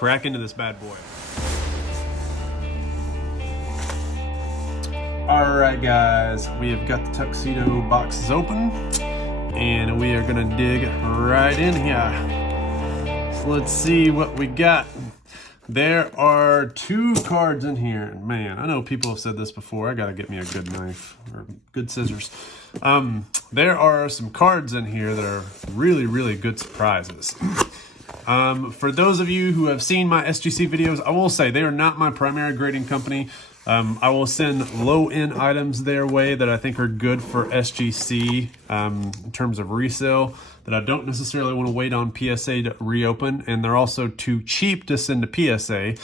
crack into this bad boy. All right, guys, we have got the tuxedo boxes open, and we are gonna dig right in here. So let's see what we got. There are 2 cards in here. And man, I know people have said this before. I gotta get me a good knife or good scissors. There are some cards in here that are really, really good surprises. For those of you who have seen my SGC videos, I will say they are not my primary grading company. I will send low-end items their way that I think are good for SGC in terms of resale, that I don't necessarily want to wait on PSA to reopen, and they're also too cheap to send to PSA.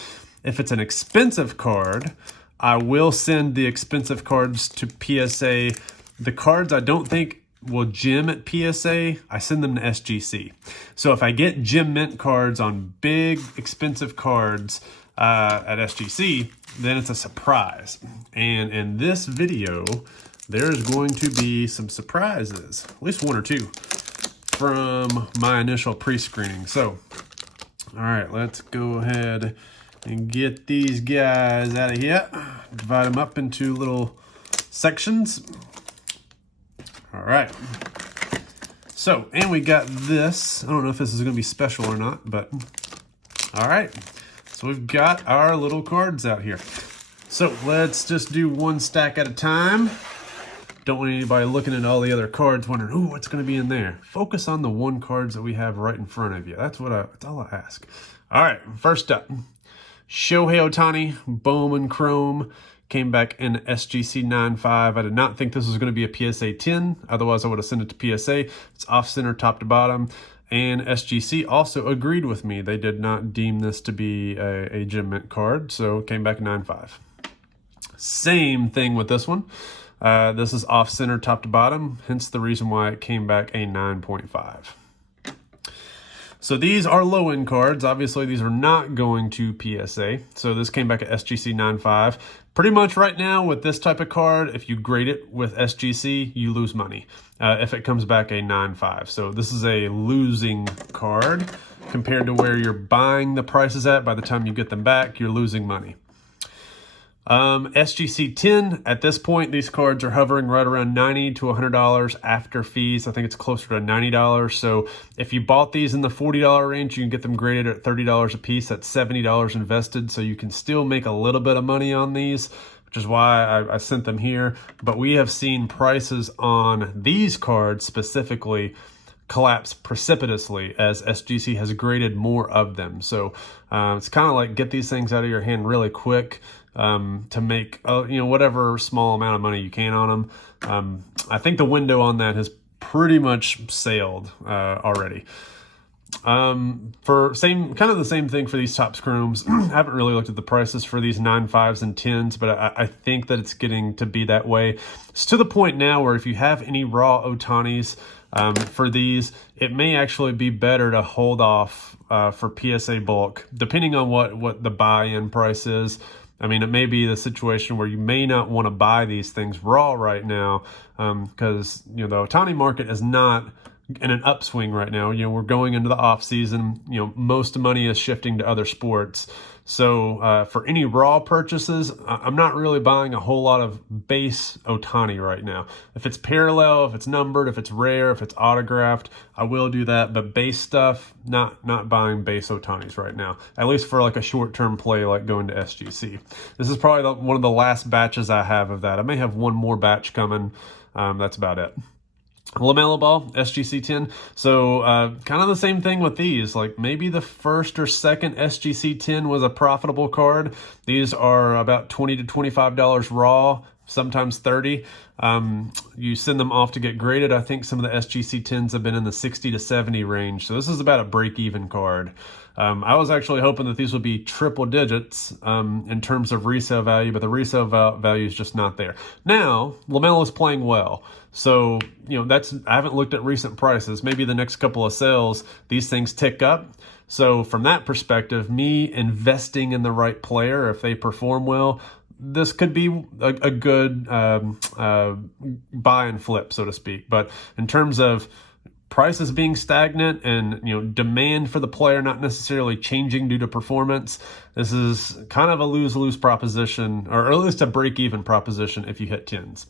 If it's an expensive card, I will send the expensive cards to PSA. The cards I don't think will gem at PSA, I send them to SGC. So if I get gem mint cards on big, expensive cards at SGC, then it's a surprise. And in this video, there's going to be some surprises, at least 1 or 2, from my initial pre-screening. So, all right, let's go ahead and get these guys out of here. Divide them up into little sections. All right. So, and we got this. I don't know if this is going to be special or not, but all right. So we've got our little cards out here. So let's just do 1 stack at a time. Don't want anybody looking at all the other cards wondering, ooh, what's going to be in there? Focus on the 1 cards that we have right in front of you. That's all I ask. All right, first up, Shohei Ohtani, Bowman Chrome, came back in SGC 9.5. I did not think this was going to be a PSA 10. Otherwise, I would have sent it to PSA. It's off-center, top to bottom. And SGC also agreed with me. They did not deem this to be a gem mint card, so it came back 9.5. Same thing with this one. This is off-center, top to bottom, hence the reason why it came back a 9.5. So these are low-end cards. Obviously, these are not going to PSA. So this came back at SGC 9.5. Pretty much right now with this type of card, if you grade it with SGC, you lose money if it comes back a 9.5. So this is a losing card compared to where you're buying the prices at. By the time you get them back, you're losing money. SGC 10, at this point, these cards are hovering right around $90 to $100 after fees. I think it's closer to $90. So if you bought these in the $40 range, you can get them graded at $30 a piece. That's $70 invested. So you can still make a little bit of money on these, which is why I sent them here. But we have seen prices on these cards specifically collapse precipitously as SGC has graded more of them. So it's kind of like get these things out of your hand really quick. To make whatever small amount of money you can on them. I think the window on that has pretty much sailed already. For the same thing for these Topps Chromes. I haven't really looked at the prices for these 9.5s and 10s, but I think that it's getting to be that way. It's to the point now where if you have any raw Ohtanis for these, it may actually be better to hold off for PSA bulk, depending on what the buy-in price is. I mean, it may be the situation where you may not want to buy these things raw right now because, the Ohtani market is not in an upswing right now. We're going into the off season. Most money is shifting to other sports. So for any raw purchases, I'm not really buying a whole lot of base Ohtani right now. If it's parallel, if it's numbered, if it's rare, if it's autographed, I will do that. But base stuff, not buying base Ohtanis right now, at least for like a short-term play like going to SGC. This is probably one of the last batches I have of that. I may have 1 more batch coming. That's about it. LaMelo Ball, SGC 10. So kind of the same thing with these. Like maybe the first or second SGC 10 was a profitable card. These are about $20 to $25 raw, sometimes $30. You send them off to get graded. I think some of the SGC 10s have been in the $60 to $70 range. So this is about a break-even card. I was actually hoping that these would be triple digits in terms of resale value, but the resale value is just not there. Now, LaMelo is playing well. So, I haven't looked at recent prices. Maybe the next couple of sales, these things tick up. So from that perspective, me investing in the right player, if they perform well, this could be a good buy and flip, so to speak. But in terms of prices being stagnant and, you know, demand for the player not necessarily changing due to performance, this is kind of a lose-lose proposition, or at least a break-even proposition if you hit 10s.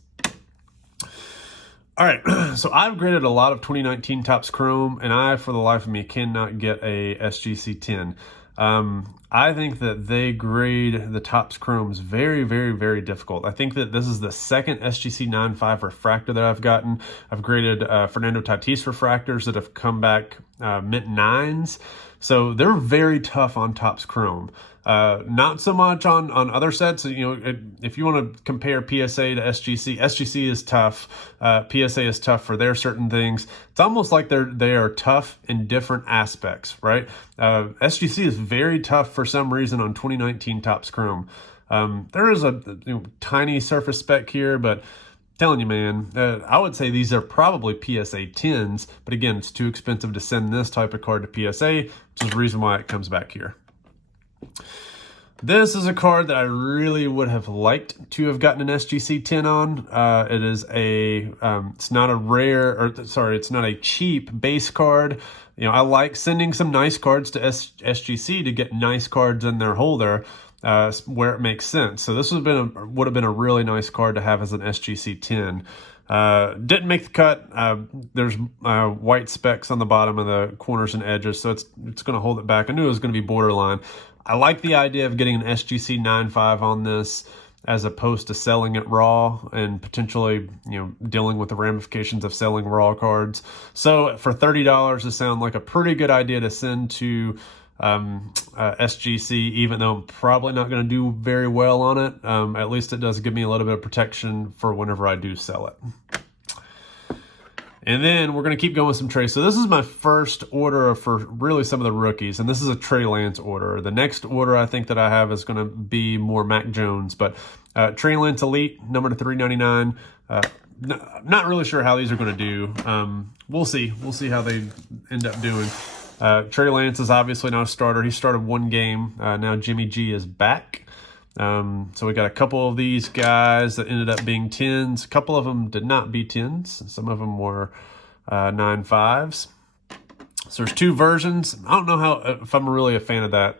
All right, so I've graded a lot of 2019 Topps Chrome, and I, for the life of me, cannot get a SGC 10. I think that they grade the Topps Chromes very, very, very difficult. I think that this is the second SGC 9.5 refractor that I've gotten. I've graded Fernando Tatis refractors that have come back mint 9s. So they're very tough on Topps Chrome. Not so much on other sets. You know, if you want to compare PSA to SGC, SGC is tough. PSA is tough for their certain things. It's almost like they are tough in different aspects, right? SGC is very tough for some reason on 2019 Topps Chrome. There is a tiny surface spec here, but telling you, man, I would say these are probably PSA 10s, but again, it's too expensive to send this type of card to PSA, which is the reason why it comes back here. This is a card that I really would have liked to have gotten an SGC 10 on. It is a, it's not a rare, or sorry, it's not a cheap base card. You know, I like sending some nice cards to SGC to get nice cards in their holder where it makes sense. So this would have been a really nice card to have as an SGC 10. Didn't make the cut. There's white specks on the bottom of the corners and edges, so it's going to hold it back. I knew it was going to be borderline. I like the idea of getting an SGC 9.5 on this as opposed to selling it raw and potentially, you know, dealing with the ramifications of selling raw cards. So for $30, it sounds like a pretty good idea to send to SGC, even though I'm probably not going to do very well on it. At least it does give me a little bit of protection for whenever I do sell it. And then we're going to keep going with some Trey. So this is my first order for really some of the rookies, and this is a Trey Lance order. The next order I think that I have is going to be more Mac Jones, but Trey Lance Elite, number to 399. Not really sure how these are going to do. We'll see. We'll see how they end up doing. Trey Lance is obviously not a starter. He started one game. Now Jimmy G is back. So we got a couple of these guys that ended up being 10s. A couple of them did not be 10s. Some of them were 9.5s. So there's two versions. I don't know if I'm really a fan of that,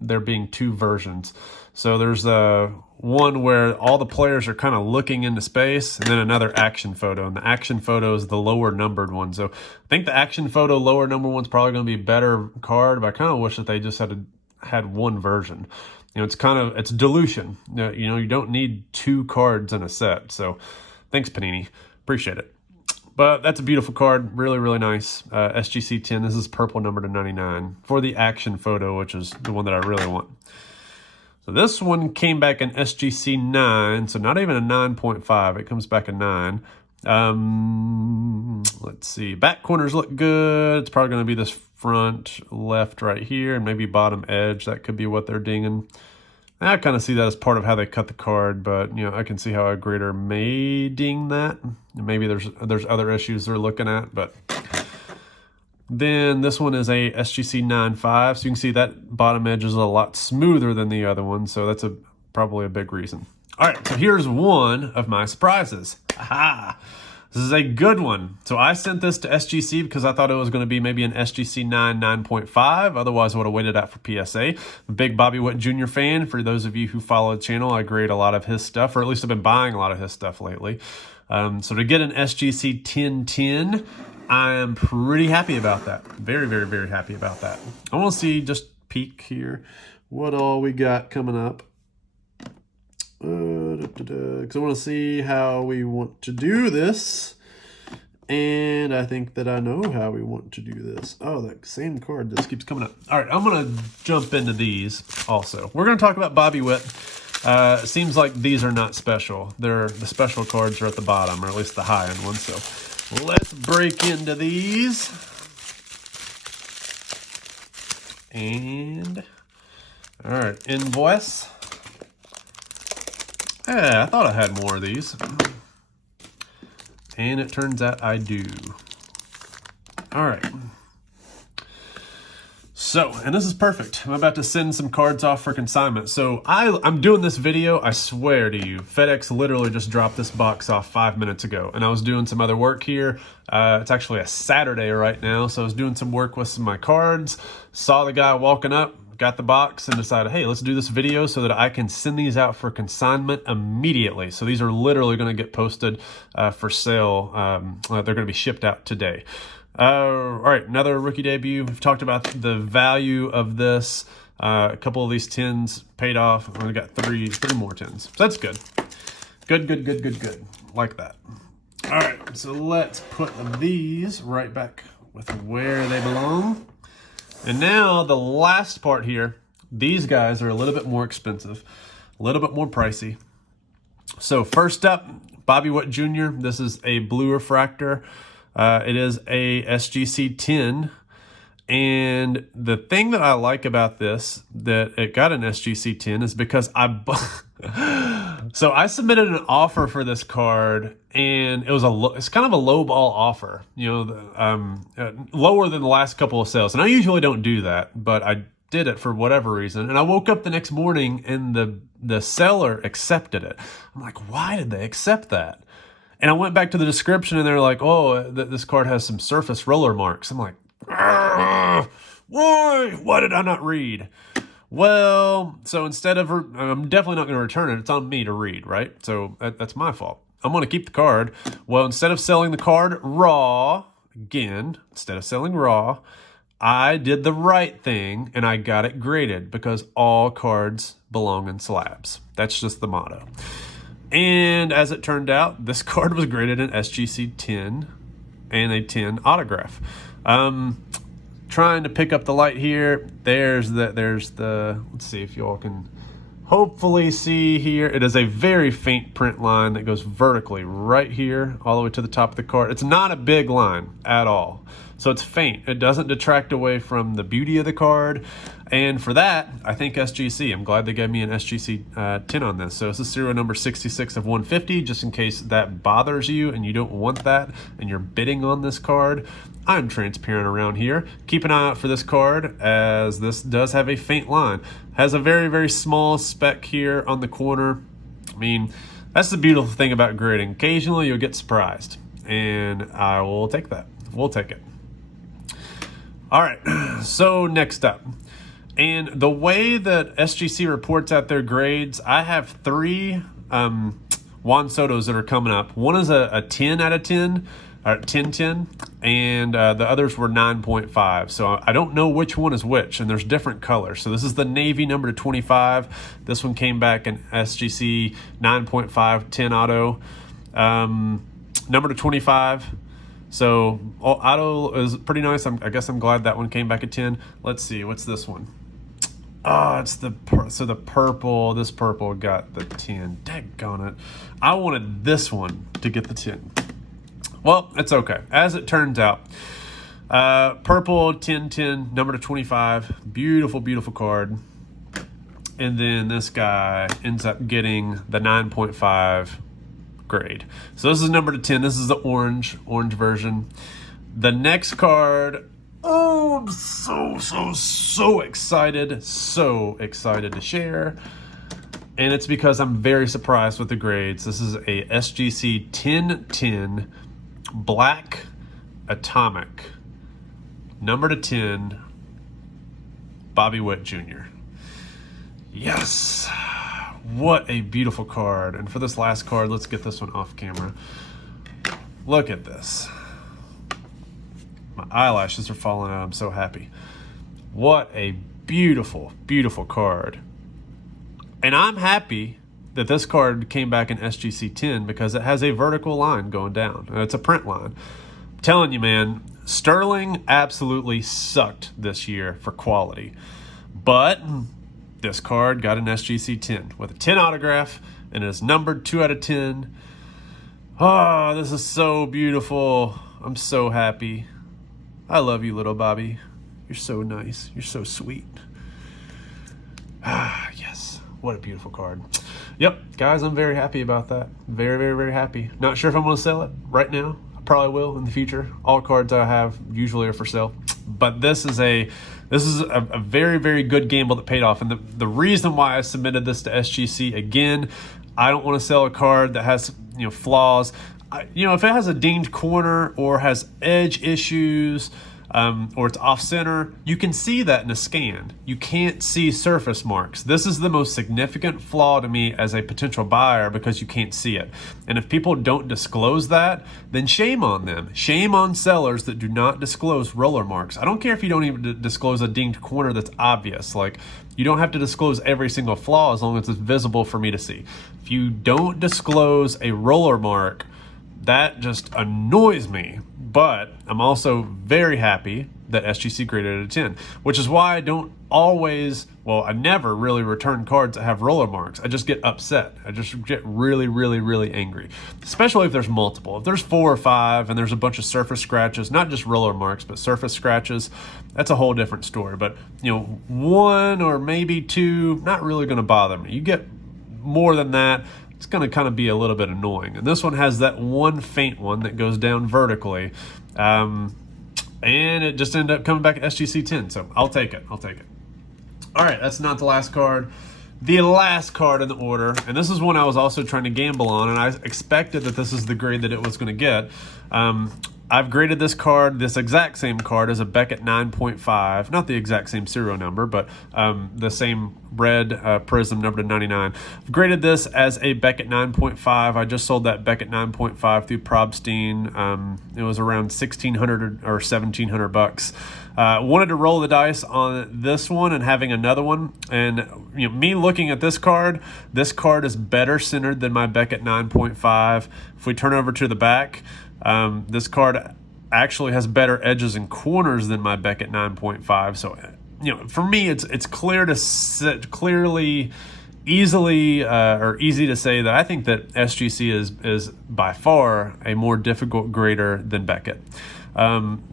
there being two versions. So there's one where all the players are kind of looking into space, and then another action photo. And the action photo is the lower numbered one. So I think the action photo lower number one's probably going to be a better card, but I kind of wish that they just had one version. You know, it's dilution. You know, you don't need two cards in a set. So thanks, Panini. Appreciate it. But that's a beautiful card. Really, really nice. SGC 10. This is purple number to 99 for the action photo, which is the one that I really want. So this one came back in SGC 9. So not even a 9.5. It comes back a 9. Let's see. Back corners look good. It's probably going to be this front left right here, and maybe bottom edge. That could be what they're dinging. I kind of see that as part of how they cut the card, but you know, I can see how a grader may ding that. Maybe there's other issues they're looking at, but then this one is a SGC 9.5, so you can see that bottom edge is a lot smoother than the other one, so that's probably a big reason. All right, so here's one of my surprises. Aha! This is a good one. So I sent this to SGC because I thought it was going to be maybe an SGC 9.5. Otherwise, I would have waited out for PSA. I'm a big Bobby Witt Jr. fan. For those of you who follow the channel, I grade a lot of his stuff, or at least I've been buying a lot of his stuff lately. So to get an SGC 1010, I am pretty happy about that. Very, very, very happy about that. I want to see, just peek here, what all we got coming up. Because I want to see how we want to do this, and I think that I know how we want to do this. Oh, that same card just keeps coming up. All right, I'm going to jump into these also. We're going to talk about Bobby Witt. It seems like these are not special. The special cards are at the bottom, or at least the high-end ones. So let's break into these. And, all right, invoice. Yeah, I thought I had more of these. And it turns out I do. All right. So So, and this is perfect. I'm about to send some cards off for consignment. So I'm doing this video, I swear to you, FedEx literally just dropped this box off 5 minutes ago. And I was doing some other work here. It's actually a Saturday right now. So I was doing some work with some of my cards, saw the guy walking up, got the box, and decided, hey, let's do this video so that I can send these out for consignment immediately. So these are literally going to get posted for sale. They're going to be shipped out today. All right, another rookie debut. We've talked about the value of this. A couple of these tins paid off. We got three more tins. So that's good. Good. Like that. All right, so let's put these right back with where they belong. And now the last part here. These guys are a little bit more expensive, a little bit more pricey. So first up, Witt Jr. This is a blue refractor. It is a SGC 10, and the thing that I like about this, that it got an SGC 10, is because so I submitted an offer for this card, and it's kind of a low ball offer, you know, lower than the last couple of sales, and I usually don't do that, but I did it for whatever reason, and I woke up the next morning and the seller accepted it. I'm like, why did they accept that? And I went back to the description, and they're like, oh, this card has some surface roller marks. I'm like, why? Why did I not read? Well, so instead of, I'm definitely not going to return it. It's on me to read, right? So that's my fault. I'm going to keep the card. Well, instead of selling the card raw, instead of selling raw, I did the right thing, and I got it graded because all cards belong in slabs. That's just the motto. And as it turned out, this card was graded an SGC 10 and a 10 autograph. Trying to pick up the light here. There's the, let's see if y'all can hopefully see here. It is a very faint print line that goes vertically right here all the way to the top of the card. It's not a big line at all. So it's faint. It doesn't detract away from the beauty of the card. And for that, I think SGC. I'm glad they gave me an SGC 10 on this. So this is serial number 66 of 150, just in case that bothers you and you don't want that and you're bidding on this card. I'm transparent around here. Keep an eye out for this card, as this does have a faint line. Has a very, very small speck here on the corner. I mean, that's the beautiful thing about grading. Occasionally you'll get surprised, and I will take that. We'll take it. All right, so next up. And the way that SGC reports out their grades, I have 3 Juan Sotos that are coming up. One is a 10 out of 10, or 10-10, and the others were 9.5. So I don't know which one is which, and there's different colors. So this is the navy number to 25. This one came back in SGC 9.5, 10 auto. Number to 25. So auto is pretty nice. I guess I'm glad that one came back at 10. Let's see, what's this one? Oh, it's the purple. This purple got the 10. Daggone it. I wanted this one to get the 10. Well, it's okay. As it turns out, purple 10-10, number to 25. Beautiful, beautiful card. And then this guy ends up getting the 9.5 grade. So this is number to 10. This is the orange version. The next card, oh, I'm so excited. So excited to share. And it's because I'm very surprised with the grades. This is a SGC 10-10 black atomic, number to 10, Witt Jr. Yes. What a beautiful card. And for this last card, let's get this one off camera. Look at this. My eyelashes are falling out. I'm so happy. What a beautiful, beautiful card. And I'm happy that this card came back in SGC 10 because it has a vertical line going down. And it's a print line. I'm telling you, man, Sterling absolutely sucked this year for quality. But this card got an SGC 10 with a 10 autograph, and it is numbered 2 out of 10. Oh, this is so beautiful. I'm so happy. I love you, little Bobby. You're so nice. You're so sweet. Ah, yes. What a beautiful card. Yep, guys, I'm very happy about that. Very, very, very happy. Not sure if I'm going to sell it right now. I probably will in the future. All cards I have usually are for sale. but this is a very, very good gamble that paid off. And the reason why I submitted this to SGC again, I don't want to sell a card that has flaws. If it has a dinged corner or has edge issues, or it's off center, you can see that in a scan. You can't see surface marks. This is the most significant flaw to me as a potential buyer because you can't see it. And if people don't disclose that, then shame on them. Shame on sellers that do not disclose roller marks. I don't care if you don't even disclose a dinged corner that's obvious. Like, you don't have to disclose every single flaw as long as it's visible for me to see. If you don't disclose a roller mark, that just annoys me. But I'm also very happy that SGC graded it a 10, which is why I don't always, I never really return cards that have roller marks. I just get upset. I just get really, really, really angry, especially if there's multiple. If there's 4 or 5 and there's a bunch of surface scratches, not just roller marks, but surface scratches, that's a whole different story. But, 1 or maybe 2, not really going to bother me. You get more than that, it's going to kind of be a little bit annoying. And this one has that one faint one that goes down vertically. And it just ended up coming back at SGC 10. So I'll take it. All right, that's not the last card. The last card in the order, and this is one I was also trying to gamble on, and I expected that this is the grade that it was going to get. I've graded this card, this exact same card, as a Beckett 9.5. Not the exact same serial number, but the same red prism number to 99. I've graded this as a Beckett 9.5. I just sold that Beckett 9.5 through Probstein. It was around $1,600 or $1,700. Wanted to roll the dice on this one and having another one. And me looking at this card is better centered than my Beckett 9.5. If we turn over to the back, this card actually has better edges and corners than my Beckett 9.5. So, for me, it's clear to easy to say that I think that SGC is by far a more difficult grader than Beckett.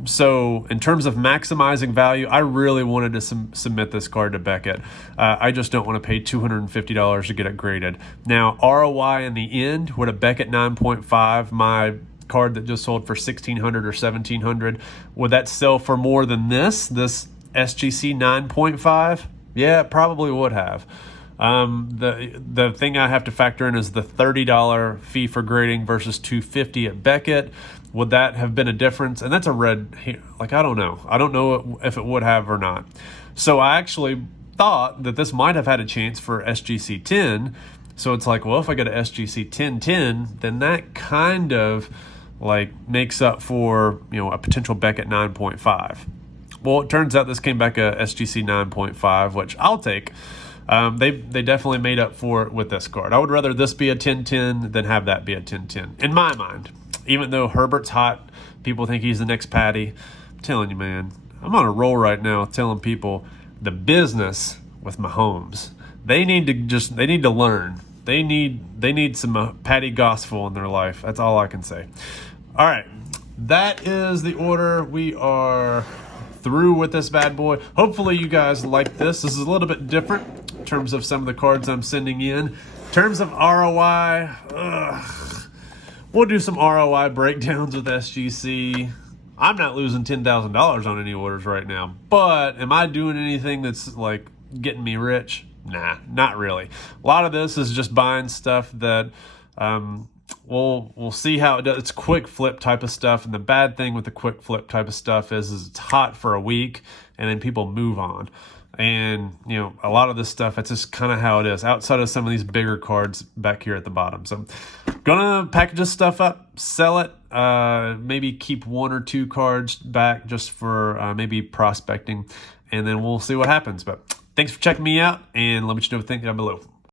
So in terms of maximizing value, I really wanted to submit this card to Beckett. I just don't want to pay $250 to get it graded. Now, ROI in the end, with a Beckett 9.5, my card that just sold for $1,600 or $1,700, would that sell for more than this SGC 9.5? Yeah, it probably would have. The thing I have to factor in is the $30 fee for grading versus $250 at Beckett. Would that have been a difference? And that's a red, I don't know. I don't know if it would have or not. So I actually thought that this might have had a chance for SGC 10. So it's like, well, if I get a SGC 10-10, then that kind of makes up for, a potential Beckett 9.5. Well, it turns out this came back a SGC 9.5, which I'll take. They definitely made up for it with this card. I would rather this be a 10-10 than have that be a 10-10, in my mind. Even though Herbert's hot, people think he's the next Patty. I'm telling you, man, I'm on a roll right now telling people the business with Mahomes. They need to learn. They need some Patty gospel in their life. That's all I can say. All right, that is the order. We are through with this bad boy. Hopefully you guys like this. This is a little bit different in terms of some of the cards I'm sending in. In terms of ROI, we'll do some ROI breakdowns with SGC. I'm not losing $10,000 on any orders right now, but am I doing anything that's getting me rich? Nah, not really. A lot of this is just buying stuff that we'll see how it does. It's quick flip type of stuff, and the bad thing with the quick flip type of stuff is it's hot for a week and then people move on. And a lot of this stuff, it's just kind of how it is outside of some of these bigger cards back here at the bottom. So gonna package this stuff up, sell it, maybe keep 1 or 2 cards back just for maybe prospecting, and then we'll see what happens. But thanks for checking me out, and let me know what you think down below.